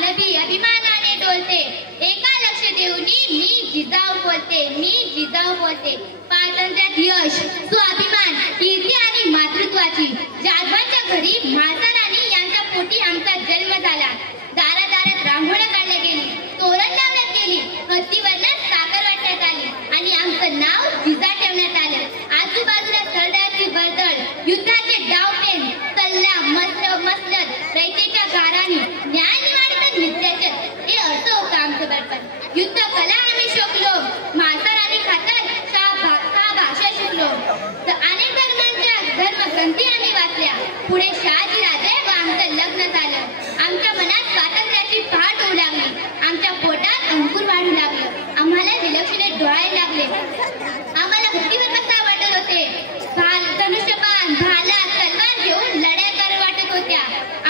नभी अभिमानाने डोलते, एका लक्ष देऊनी मी जिजाऊ बोलते. स्वातंत्र्यात यश, स्वाभिमान, कीर्ती आणि मातृत्वाची जाधवांच्या घरी म्हाळसा राणी यांच्या पोटी आमचा जन्म झाला. दारादारात रांगोळ्या काढल्या गेली, तोरण लावण्यात गेली, हत्तीवरनं साखर वाटण्यात आली आणि आमचं नाव जिजा ठेवण्यात आलं. आजूबाजूला सरदारची वर्दळ, युद्धाचे डावपेन, सल्ला, मसलत, रयतेच्या गाराणी, न्यायनिवाडीचं नित्याचल, हे असं होतं आमचं बालपण. युद्ध कला आम्ही शिकलो, म्हाळसा राणी खातर सहा भाषा शिकलो. अनेक धर्मग्रंथी आम्ही वाचल्या. पुढे शहाजी राजे व आमचं लग्न झालं. आमच्या मनात स्वातंत्र्याची पहाट होऊ लागली. आमच्या पोटात अंकुर वाढू लागलं. आम्हाला विलक्षणे डोळे लागले. आम्हाला हत्तीवर बसा वाटत होते. धनुष्यबाण, भाला, तलवार घेऊन लढाई करत वाटत होत्या.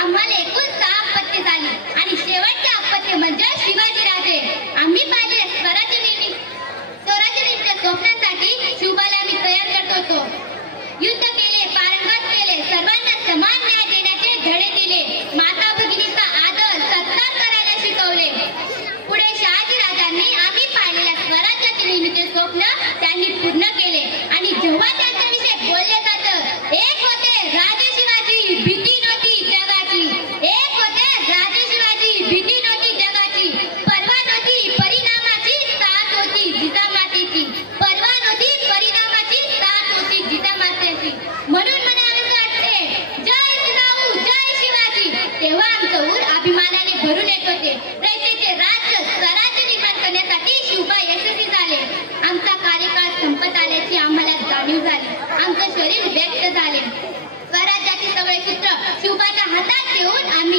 आम्हाला एकूण 6 अपत्ये झाली आणि शेवटचे अपत्य म्हणजे शिवाजी राजे. आम्ही पाहिले स्वराज्य निर्मितीच्या स्वप्नांसाठी शिवबाला आम्ही तयार करत होतो. युद्ध केले, पारंगत केले, सर्वांना समान न्याय देण्याचे धडे दिले, माता भगिनीचा आदर सत्कार करायला शिकवले. पुढे शहाजी राजांनी आम्ही पाहिलेल्या स्वराज्याचे निर्मितीचे स्वप्न त्यांनी पूर्ण केले आणि जेव्हा त्यांच्याविषयी बोलले जातं, एक होते राजे शिवाजी, भीती नव्हती जगाची. एक होते राजे शिवाजी, भीती नव्हती जगाची. परवा नव्हती परिणामाची, साथ होती जिजामातेची. परवा नव्हती परिणामाची, साथ होती जिजामातेची. म्हणून म्हणावेसे वाटते, जय जिजाऊ, जय शिवाजी. तेव्हा आमचं ऊर अभिमानाने भरून येत होते. रयतेचे राज्य, स्वराज्य निर्माण करण्यासाठी शिवबा यशस्वी झाले. आमचा कार्यकाळ संपत आल्याची आम्हाला जाणीव झाली. आमचं शरीर व्यक्त झाले. स्वराज्याचे सगळे सूत्र शिवबाच्या हातात घेऊन आम्ही